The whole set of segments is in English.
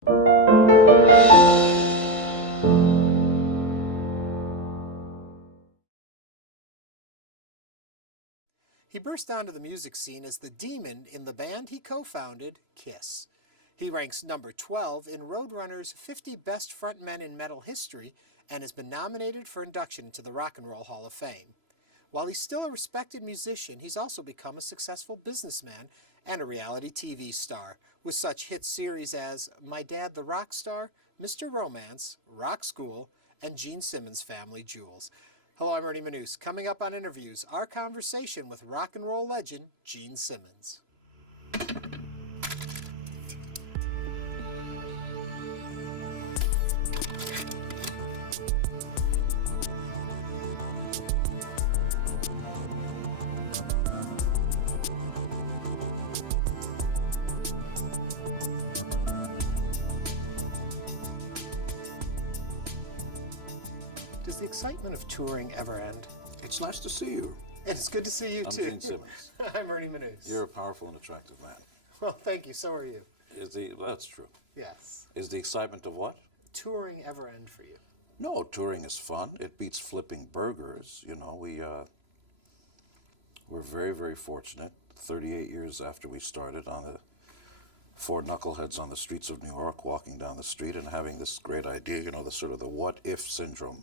He burst onto the music scene as the demon in the band he co-founded, Kiss. He ranks number 12 in Roadrunner's 50 Best Frontmen in Metal History and has been nominated for induction into the Rock and Roll Hall of Fame. While he's still a respected musician, he's also become a successful businessman and a reality TV star, with such hit series as My Dad the Rock Star, Mr. Romance, Rock School, and Gene Simmons' Family Jewels. Hello, I'm Ernie Manouse. Coming up on Interviews, our conversation with rock and roll legend Gene Simmons. Does the excitement of touring ever end? It's nice to see you. It's good to see you, I'm too. Gene Simmons. I'm Ernie Manouse. You're a powerful and attractive man. Well, thank you. So are you. That's true. Yes. Is the excitement of what? Touring ever end for you? No, touring is fun. It beats flipping burgers. You know, we're very, very fortunate. 38 years after we started, on the four knuckleheads on the streets of New York, walking down the street and having this great idea, you know, the sort of the what-if syndrome.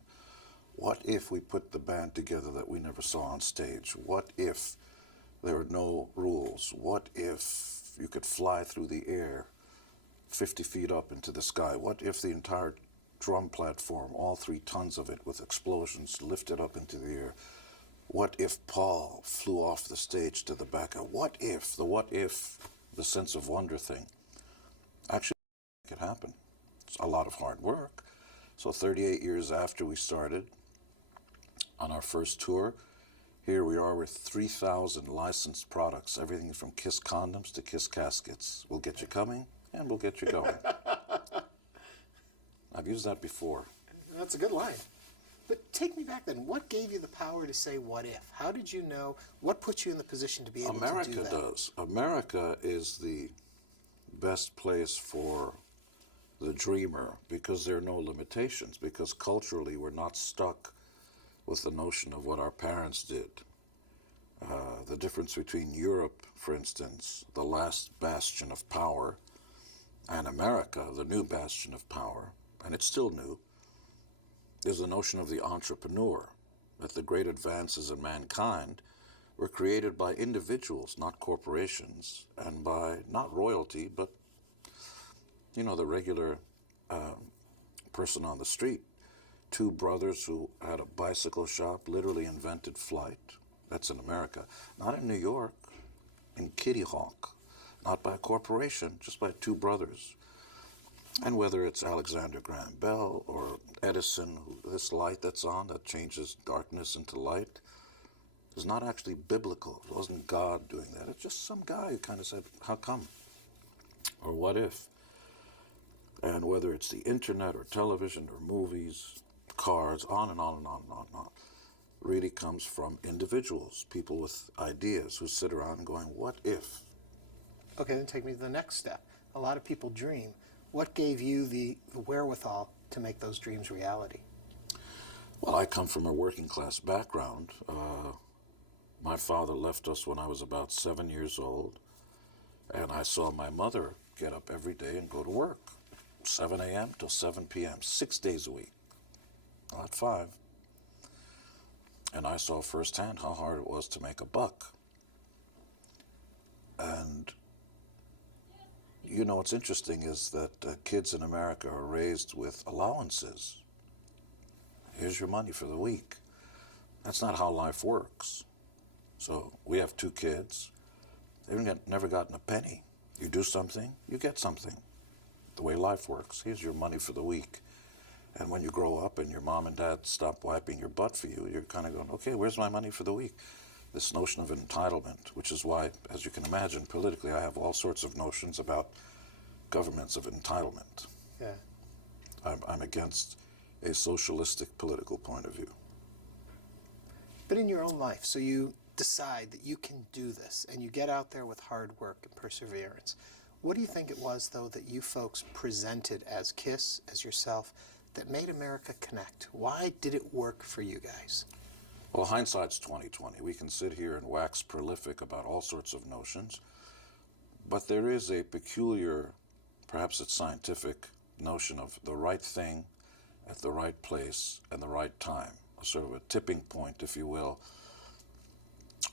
What if we put the band together that we never saw on stage? What if there were no rules? What if you could fly through the air 50 feet up into the sky? What if the entire drum platform, all 3 tons of it with explosions, lifted up into the air? What if Paul flew off the stage to the back? What if, the sense of wonder thing, actually make it happen? It's a lot of hard work. So 38 years after we started, on our first tour, here we are with 3,000 licensed products, everything from Kiss condoms to Kiss caskets. We'll get you coming, and we'll get you going. I've used that before. That's a good line. But take me back then. What gave you the power to say what if? How did you know? What put you in the position to be able to do that? America does. America is the best place for the dreamer because there are no limitations, because culturally we're not stuck with the notion of what our parents did. The difference between Europe, for instance, the last bastion of power, and America, the new bastion of power, and it's still new, is the notion of the entrepreneur, that the great advances in mankind were created by individuals, not corporations, and by not royalty, but, you know, the regular person on the street. 2 brothers who had a bicycle shop literally invented flight. That's in America. Not in New York, in Kitty Hawk. Not by a corporation, just by 2 brothers. And whether it's Alexander Graham Bell or Edison, this light that's on that changes darkness into light, is not actually biblical. It wasn't God doing that. It's just some guy who kind of said, how come? Or what if? And whether it's the internet or television or movies, cars, on and on and on and on and on, really comes from individuals, people with ideas who sit around going, what if? Okay, then take me to the next step. A lot of people dream. What gave you the wherewithal to make those dreams reality? Well, I come from a working class background. My father left us when I was about 7 years old, and I saw my mother get up every day and go to work, 7 a.m. till 7 p.m., 6 days a week, not 5. And I saw firsthand how hard it was to make a buck. And you know, what's interesting is that kids in America are raised with allowances. Here's your money for the week. That's not how life works. So we have 2 kids. They've never gotten a penny. You do something, you get something. The way life works. Here's your money for the week. And when you grow up and your mom and dad stop wiping your butt for you, you're kind of going, okay, where's my money for the week? This notion of entitlement, which is why, as you can imagine, politically I have all sorts of notions about governments of entitlement. Yeah. I'm against a socialistic political point of view. But in your own life, so you decide that you can do this and you get out there with hard work and perseverance. What do you think it was, though, that you folks presented as KISS, as yourself, that made America connect? Why did it work for you guys? Well, hindsight's 20/20. We can sit here and wax prolific about all sorts of notions, but there is a peculiar, perhaps it's scientific, notion of the right thing at the right place and the right time, a sort of a tipping point, if you will,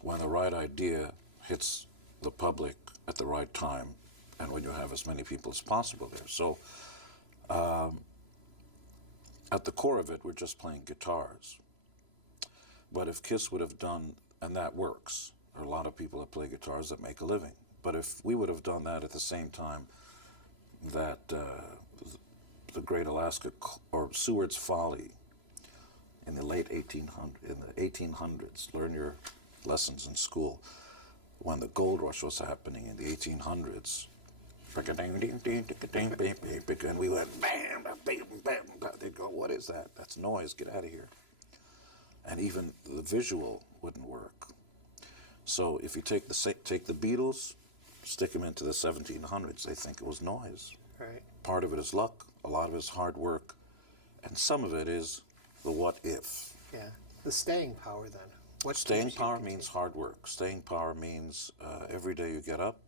when the right idea hits the public at the right time and when you have as many people as possible there. So at the core of it, we're just playing guitars. But if KISS would have done, and that works, there are a lot of people that play guitars that make a living, but if we would have done that at the same time that the Great Alaska, or Seward's Folly in the late 1800s, learn your lessons in school, when the gold rush was happening in the 1800s, and we went bam, bam, bam, bam. They'd go, what is that? That's noise, get out of here. And even the visual wouldn't work. So if you take the Beatles, stick them into the 1700s, they think it was noise. Right. Part of it is luck, a lot of it is hard work, and some of it is the what if. Yeah. The staying power, then. What Staying power means hard work. Staying power means every day you get up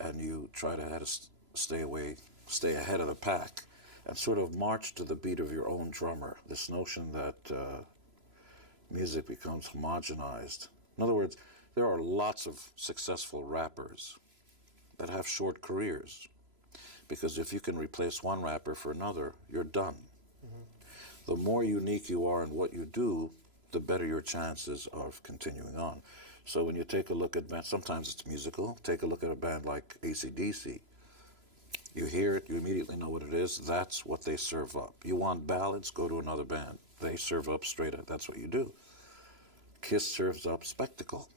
and you try to stay ahead of the pack and sort of march to the beat of your own drummer. This notion that music becomes homogenized. In other words, there are lots of successful rappers that have short careers, because if you can replace one rapper for another, you're done. Mm-hmm. The more unique you are in what you do, the better your chances of continuing on. So when you take a look at bands, sometimes it's musical. Take a look at a band like AC/DC. You hear it, you immediately know what it is. That's what they serve up. You want ballads, go to another band. They serve up straight up. That's what you do. KISS serves up spectacle.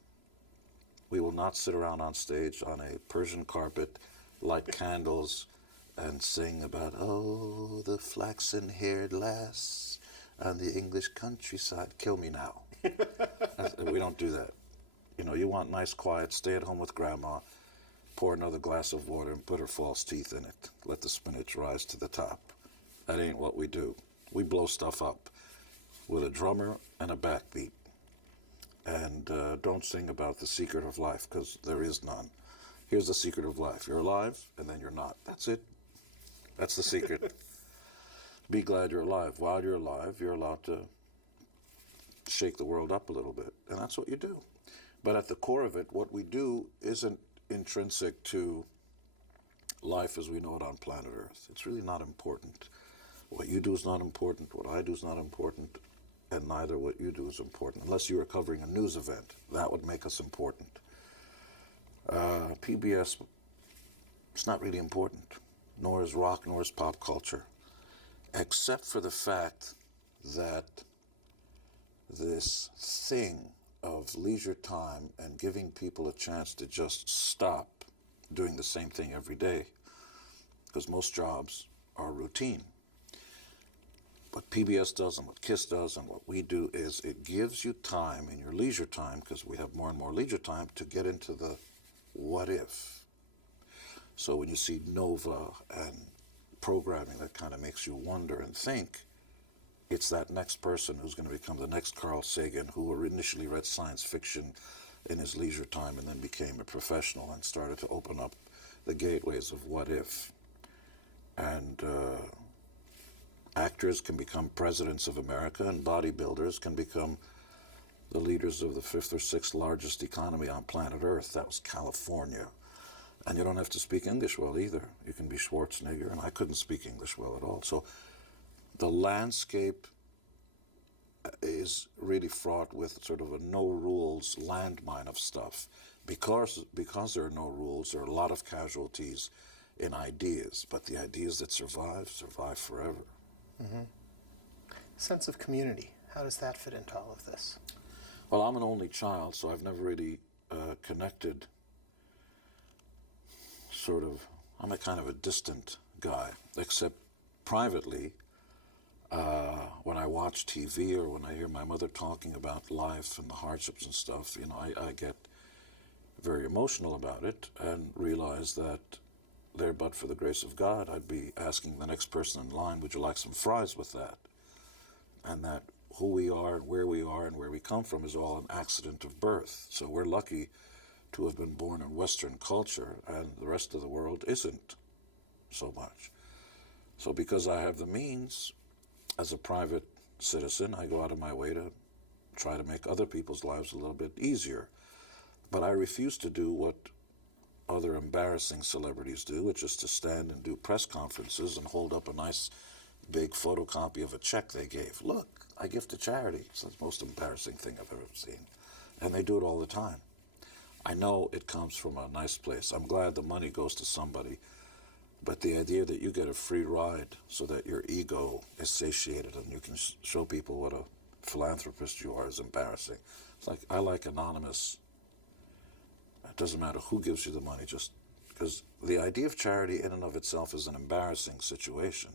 We will not sit around on stage on a Persian carpet, light candles, and sing about, oh, the flaxen-haired lass on the English countryside. Kill me now. We don't do that. You know, you want nice, quiet, stay at home with grandma, pour another glass of water and put her false teeth in it. Let the spinach rise to the top. That ain't what we do. We blow stuff up with a drummer and a backbeat. And don't sing about the secret of life, because there is none. Here's the secret of life. You're alive, and then you're not. That's it. That's the secret. Be glad you're alive. While you're alive, you're allowed to shake the world up a little bit. And that's what you do. But at the core of it, what we do isn't intrinsic to life as we know it on planet Earth. It's really not important. What you do is not important. What I do is not important. And neither what you do is important. Unless you were covering a news event, that would make us important. PBS, it's not really important. Nor is rock, nor is pop culture. Except for the fact that this thing of leisure time and giving people a chance to just stop doing the same thing every day, because most jobs are routine. What PBS does and what KISS does and what we do is it gives you time in your leisure time, because we have more and more leisure time, to get into the what if. So when you see Nova and programming that kind of makes you wonder and think, it's that next person who's going to become the next Carl Sagan, who initially read science fiction in his leisure time and then became a professional and started to open up the gateways of what if. And actors can become presidents of America, and bodybuilders can become the leaders of the 5th or 6th largest economy on planet Earth. That was California. And you don't have to speak English well either. You can be Schwarzenegger, and I couldn't speak English well at all. So the landscape is really fraught with sort of a no-rules landmine of stuff. Because there are no rules, there are a lot of casualties in ideas, but the ideas that survive forever. Mm-hmm. Sense of community, how does that fit into all of this? Well, I'm an only child, so I've never really connected. I'm a kind of a distant guy, except privately, when I watch TV or when I hear my mother talking about life and the hardships and stuff, I get very emotional about it and realize that there but for the grace of God, I'd be asking the next person in line, would you like some fries with that? And that who we are and where we come from is all an accident of birth. So we're lucky to have been born in Western culture, and the rest of the world isn't so much. So because I have the means, as a private citizen, I go out of my way to try to make other people's lives a little bit easier. But I refuse to do what other embarrassing celebrities do, which is to stand and do press conferences and hold up a nice big photocopy of a check they gave. Look, I give to charity. It's the most embarrassing thing I've ever seen. And they do it all the time. I know it comes from a nice place. I'm glad the money goes to somebody. But the idea that you get a free ride so that your ego is satiated and you can show people what a philanthropist you are is embarrassing. It's like, I like anonymous. It doesn't matter who gives you the money, just because the idea of charity in and of itself is an embarrassing situation.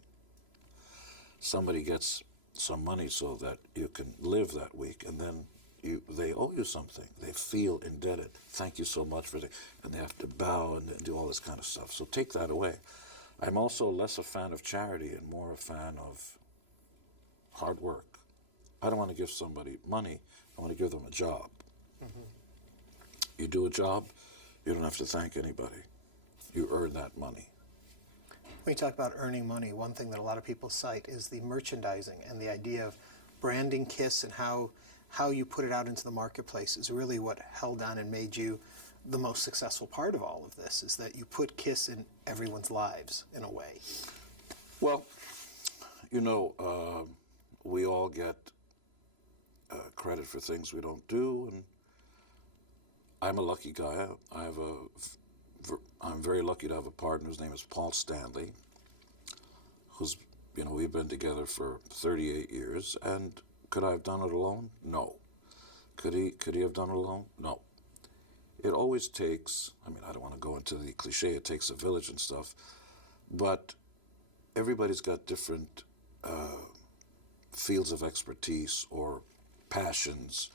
Somebody gets some money so that you can live that week, and then they owe you something. They feel indebted. Thank you so much for it. And they have to bow and do all this kind of stuff. So take that away. I'm also less a fan of charity and more a fan of hard work. I don't want to give somebody money. I want to give them a job. Mm-hmm. You do a job, you don't have to thank anybody. You earn that money. When you talk about earning money, one thing that a lot of people cite is the merchandising and the idea of branding KISS and how you put it out into the marketplace is really what held on and made you the most successful part of all of this, is that you put KISS in everyone's lives in a way. Well, you know, we all get credit for things we don't do, and I'm a lucky guy. I'm very lucky to have a partner whose name is Paul Stanley, who's, we've been together for 38 years, and could I have done it alone? No. Could he have done it alone? No. It always takes, I don't want to go into the cliche, it takes a village and stuff, but everybody's got different fields of expertise or passions,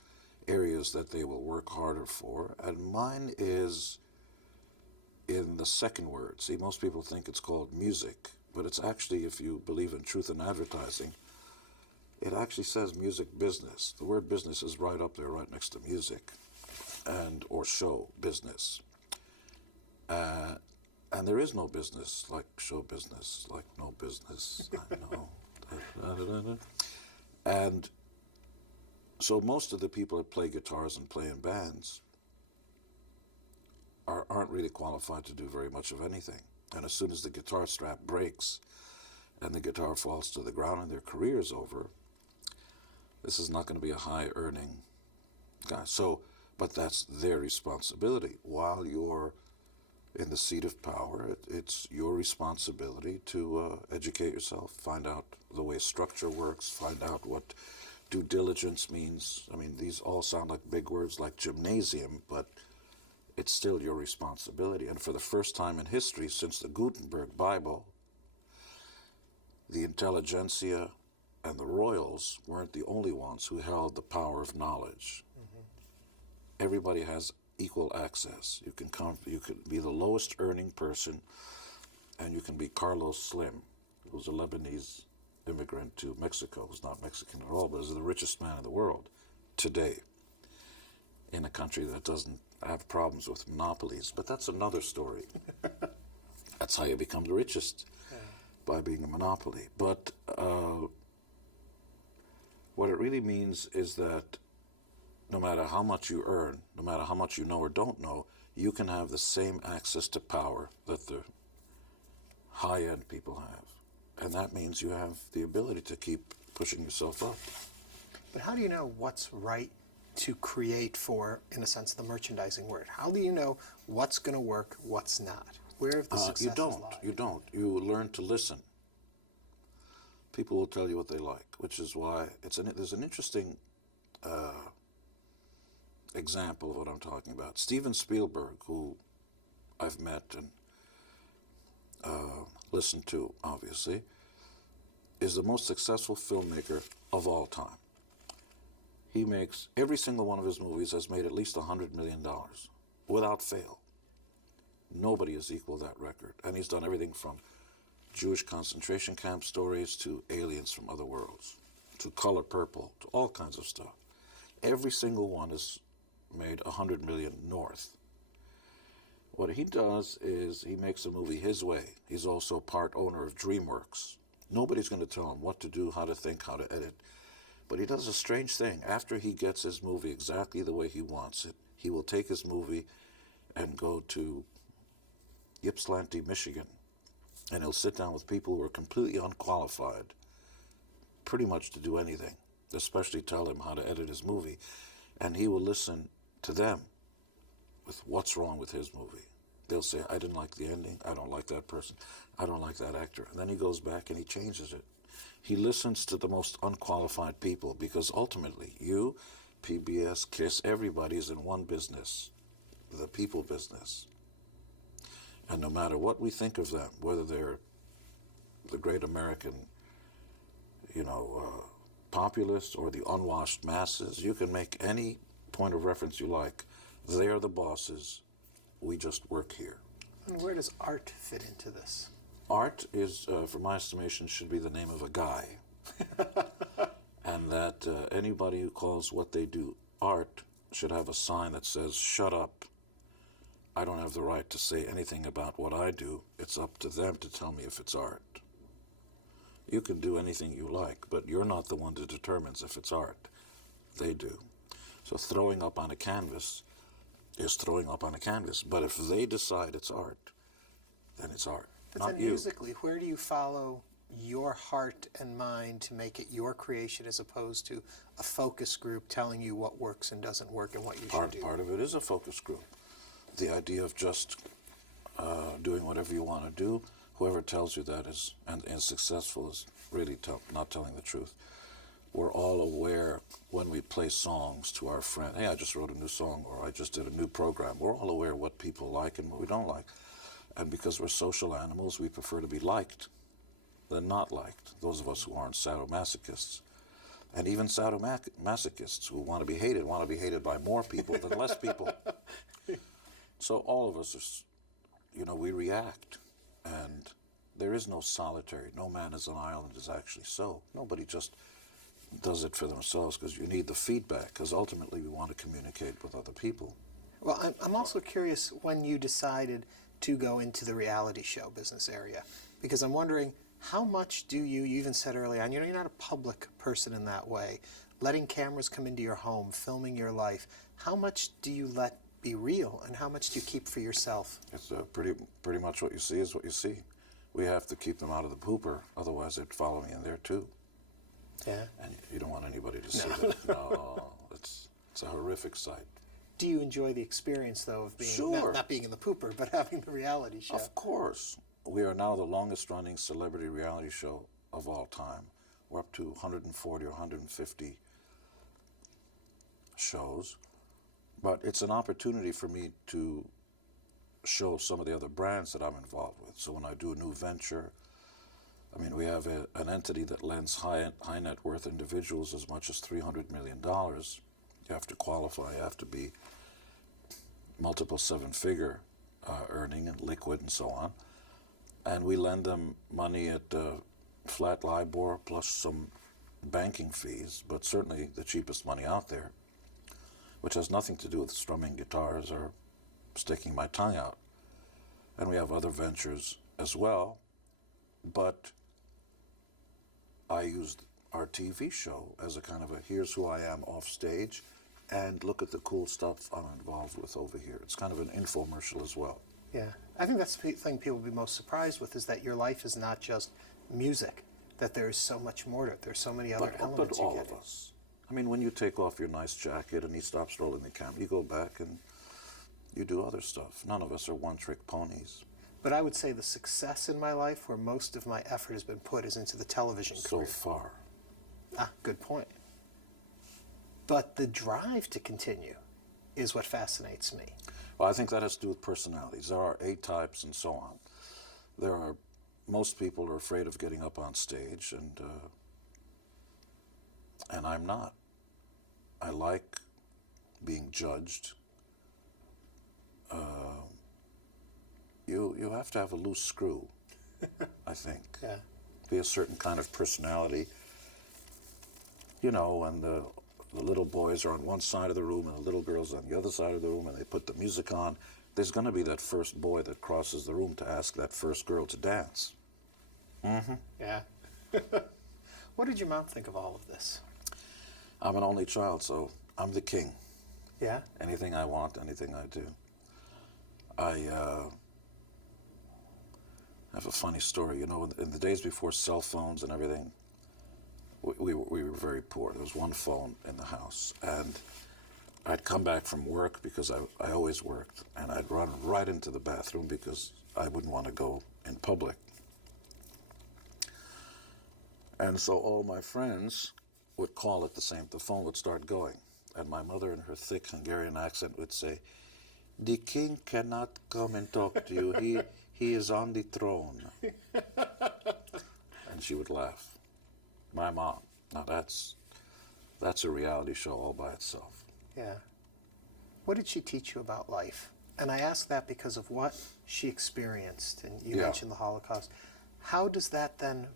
areas that they will work harder for, and mine is in the second word. See, most people think it's called music, but it's actually, if you believe in truth in advertising, it actually says music business. The word business is right up there, right next to music, or show business. And there is no business like show business, like no business. I know. And so most of the people that play guitars and play in bands aren't really qualified to do very much of anything. And as soon as the guitar strap breaks and the guitar falls to the ground and their career is over, this is not going to be a high-earning guy. So, but that's their responsibility. While you're in the seat of power, it's your responsibility to educate yourself, find out the way structure works, find out what due diligence means. These all sound like big words like gymnasium, but it's still your responsibility. And for the first time in history since the Gutenberg Bible, the intelligentsia and the royals weren't the only ones who held the power of knowledge. Mm-hmm. Everybody has equal access. You can be the lowest earning person, and you can be Carlos Slim, who's a Lebanese immigrant to Mexico, who's not Mexican at all, but is the richest man in the world today in a country that doesn't have problems with monopolies. But that's another story. That's how you become the richest, by being a monopoly. But what it really means is that no matter how much you earn, no matter how much you know or don't know, you can have the same access to power that the high-end people have. And that means you have the ability to keep pushing yourself up. But how do you know what's right to create for, in a sense, the merchandising word? How do you know what's going to work, what's not? Where have the successes lie? You don't. You learn to listen. People will tell you what they like, which is why there's an interesting example of what I'm talking about. Steven Spielberg, who I've met and listened to, obviously, is the most successful filmmaker of all time. Every single one of his movies has made at least $100 million, without fail. Nobody has equaled that record. And he's done everything from Jewish concentration camp stories to aliens from other worlds, to Color Purple, to all kinds of stuff. Every single one has made 100 million north. What he does is he makes a movie his way. He's also part owner of DreamWorks. Nobody's going to tell him what to do, how to think, how to edit. But he does a strange thing. After he gets his movie exactly the way he wants it, he will take his movie and go to Ypsilanti, Michigan, and he'll sit down with people who are completely unqualified, pretty much to do anything, especially tell him how to edit his movie, and he will listen to them with what's wrong with his movie. They'll say, I didn't like the ending, I don't like that person, I don't like that actor. And then he goes back and he changes it. He listens to the most unqualified people because ultimately you, PBS, KISS, everybody is in one business, the people business. And no matter what we think of them, whether they're the great American, populists or the unwashed masses, you can make any point of reference you like. They're the bosses. We just work here. And where does art fit into this? Art is, for my estimation, should be the name of a guy. And that anybody who calls what they do art should have a sign that says, shut up. I don't have the right to say anything about what I do. It's up to them to tell me if it's art. You can do anything you like, but you're not the one that determines if it's art. They do. So throwing up on a canvas is throwing up on a canvas. But if they decide it's art, then it's art, But not then you. musically, where do you follow your heart and mind to make it your creation as opposed to a focus group telling you what works and doesn't work and what you should do? Part of it is a focus group. The idea of just doing whatever you want to do, whoever tells you that is successful is really not telling the truth. We're all aware when we play songs to our friend, hey, I just wrote a new song, or I just did a new program. We're all aware what people like and what we don't like. And because we're social animals, we prefer to be liked than not liked, those of us who aren't sadomasochists. And even sadomasochists who want to be hated by more people than less people. So all of us are, we react. And there is no solitary. No man is an island is actually so. Nobody just does it for themselves because you need the feedback, because ultimately we want to communicate with other people. Well, I'm also curious when you decided to go into the reality show business area, because I'm wondering how much do you even said earlier on, you're not a public person in that way, letting cameras come into your home, filming your life, how much do you let be real and how much do you keep for yourself? It's pretty much what you see is what you see. We have to keep them out of the pooper, otherwise they'd follow me in there too. Yeah. And you don't want anybody to see that. No, it's a horrific sight. Do you enjoy the experience, though, of being Sure. not being in the pooper, but having the reality show? Of course. We are now the longest running celebrity reality show of all time. We're up to 140 or 150 shows. But it's an opportunity for me to show some of the other brands that I'm involved with. So when I do a new venture, we have an entity that lends high net worth individuals as much as $300 million. You have to qualify, you have to be multiple seven-figure earning and liquid and so on. And we lend them money at flat LIBOR plus some banking fees, but certainly the cheapest money out there, which has nothing to do with strumming guitars or sticking my tongue out. And we have other ventures as well, but I used our TV show as a kind of a here's who I am off stage and look at the cool stuff I'm involved with over here. It's kind of an infomercial as well. Yeah. I think that's the thing people will be most surprised with is that your life is not just music, that there's so much more to it. There's so many other elements But you all get. of us. When you take off your nice jacket and he stops rolling the camera, you go back and you do other stuff. None of us are one-trick ponies. But I would say the success in my life, where most of my effort has been put, is into the television career. So far. Good point. But the drive to continue is what fascinates me. Well, I think that has to do with personalities. There are A types and so on. Most people are afraid of getting up on stage, and I'm not. I like being judged. you have to have a loose screw, I think. Yeah. Be a certain kind of personality. You know, and the little boys are on one side of the room and the little girls on the other side of the room, and they put the music on. There's going to be that first boy that crosses the room to ask that first girl to dance. Mm-hmm. Yeah. What did your mom think of all of this? I'm an only child, so I'm the king. Yeah? Anything I want, anything I do. I have a funny story. You know, in the days before cell phones and everything, we were very poor. There was one phone in the house, and I'd come back from work because I always worked, and I'd run right into the bathroom because I wouldn't want to go in public. And so all my friends would call it the same. The phone would start going, and my mother in her thick Hungarian accent would say, "The king cannot come and talk to you. He is on the throne." And she would laugh. My mom. Now that's a reality show all by itself. Yeah. What did she teach you about life? And I ask that because of what she experienced. And you mentioned the Holocaust. How does that then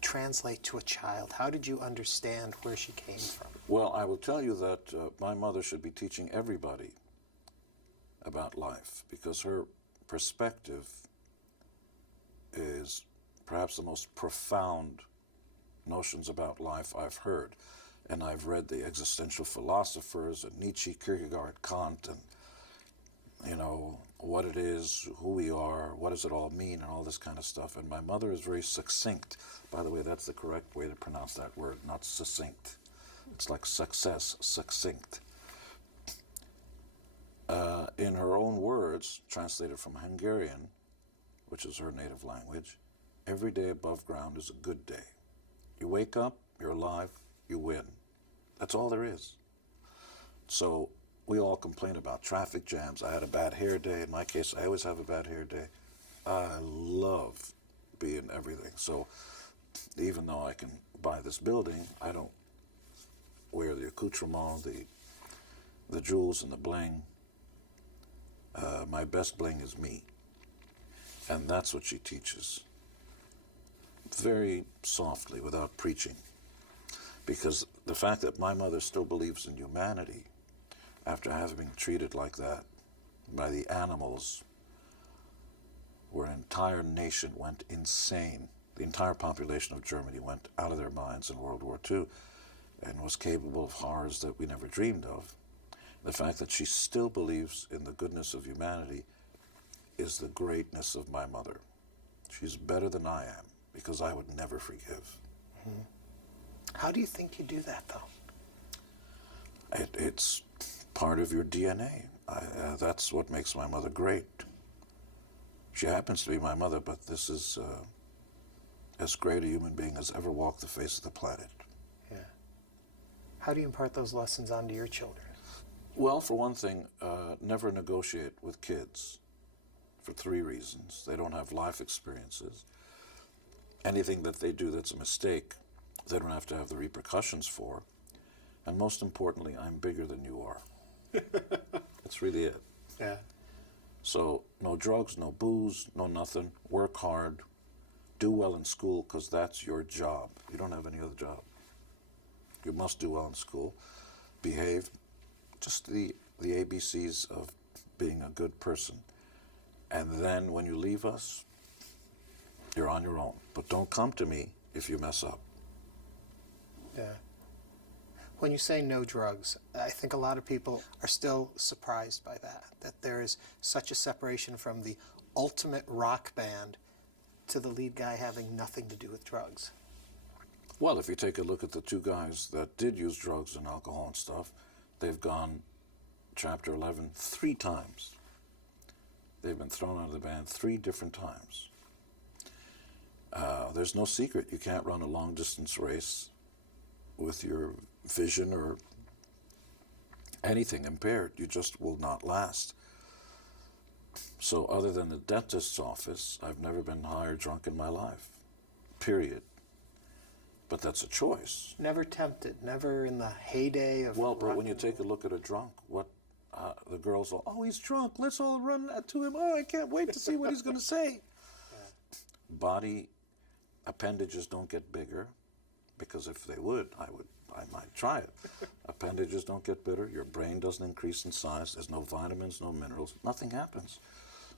translate to a child? How did you understand where she came from? Well, I will tell you that my mother should be teaching everybody about life, because her perspective is perhaps the most profound notions about life I've heard. And I've read the existential philosophers and Nietzsche, Kierkegaard, Kant, and, you know, what it is, who we are, what does it all mean, and all this kind of stuff. And my mother is very succinct. By the way, that's the correct way to pronounce that word, not succinct. It's like success, succinct. In her own words, translated from Hungarian, which is her native language, every day above ground is a good day. You wake up, you're alive, you win. That's all there is. So we all complain about traffic jams. I had a bad hair day. In my case, I always have a bad hair day. I love being everything. So even though I can buy this building, I don't wear the accoutrement, the jewels and the bling. My best bling is me. And that's what she teaches. Very softly, without preaching. Because the fact that my mother still believes in humanity, after having been treated like that by the animals, where an entire nation went insane. The entire population of Germany went out of their minds in World War II and was capable of horrors that we never dreamed of. The fact that she still believes in the goodness of humanity is the greatness of my mother. She's better than I am, because I would never forgive. Mm-hmm. How do you think you do that, though? It's part of your DNA. That's what makes my mother great. She happens to be my mother, but this is as great a human being as ever walked the face of the planet. Yeah. How do you impart those lessons onto your children? Well, for one thing, never negotiate with kids for 3 reasons. They don't have life experiences. Anything that they do that's a mistake, they don't have to have the repercussions for. And most importantly, I'm bigger than you are. That's really it. Yeah. So no drugs, no booze, no nothing. Work hard. Do well in school, because that's your job. You don't have any other job. You must do well in school. Behave. Just the ABCs of being a good person. And then when you leave us, you're on your own. But don't come to me if you mess up. Yeah. When you say no drugs, I think a lot of people are still surprised by that there is such a separation from the ultimate rock band to the lead guy having nothing to do with drugs. Well, if you take a look at the 2 guys that did use drugs and alcohol and stuff, they've gone Chapter 11 3 times. They've been thrown out of the band 3 different times. There's no secret. You can't run a long-distance race with your vision or anything impaired. You just will not last. So other than the dentist's office, I've never been high or drunk in my life. Period. But that's a choice. Never tempted, never in the heyday of Well, but rock when you and take a roll. look at a drunk, the girls all, oh, he's drunk. Let's all run to him. Oh, I can't wait to see what he's going to say. Body appendages don't get bigger, because if they would, I might try it. Appendages don't get bigger. Your brain doesn't increase in size. There's no vitamins, no minerals. Nothing happens.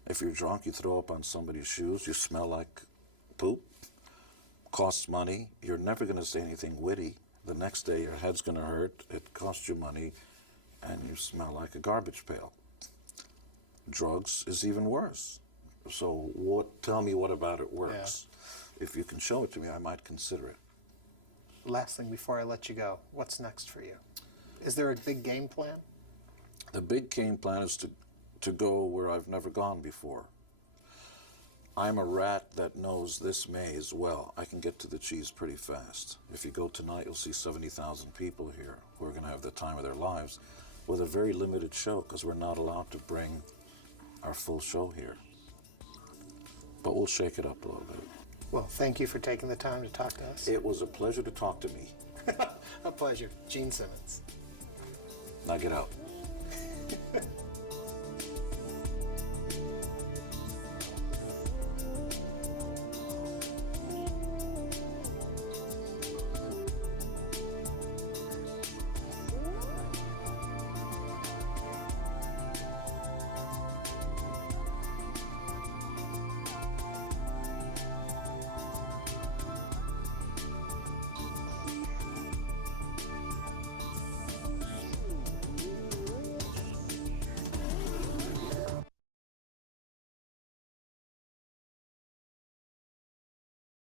If you're drunk, you throw up on somebody's shoes. You smell like poop. Costs money. You're never going to say anything witty. The next day, your head's going to hurt. It costs you money, and you smell like a garbage pail. Drugs is even worse. So tell me what about it works. Yeah. If you can show it to me, I might consider it. Last thing before I let you go, what's next for you? Is there a big game plan? The big game plan is to go where I've never gone before. I'm a rat that knows this maze well. I can get to the cheese pretty fast. If you go tonight, you'll see 70,000 people here who are going to have the time of their lives with a very limited show, because we're not allowed to bring our full show here. But we'll shake it up a little bit. Well, thank you for taking the time to talk to us. It was a pleasure to talk to me. A pleasure. Gene Simmons. Now get out.